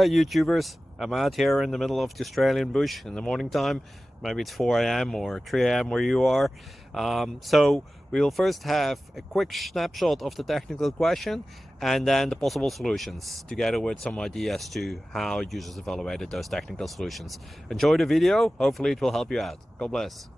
Hi YouTubers, I'm out here in the middle of the Australian bush in the morning time. Maybe it's 4 a.m. or 3 a.m. where you are. So we'll first have a quick snapshot of the technical question and then the possible solutions, together with some ideas to how users evaluated those technical solutions. Enjoy the video, hopefully it will help you out. God bless.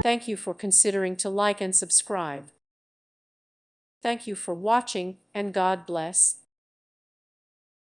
Thank you for considering to like and subscribe. Thank you for watching, and God bless.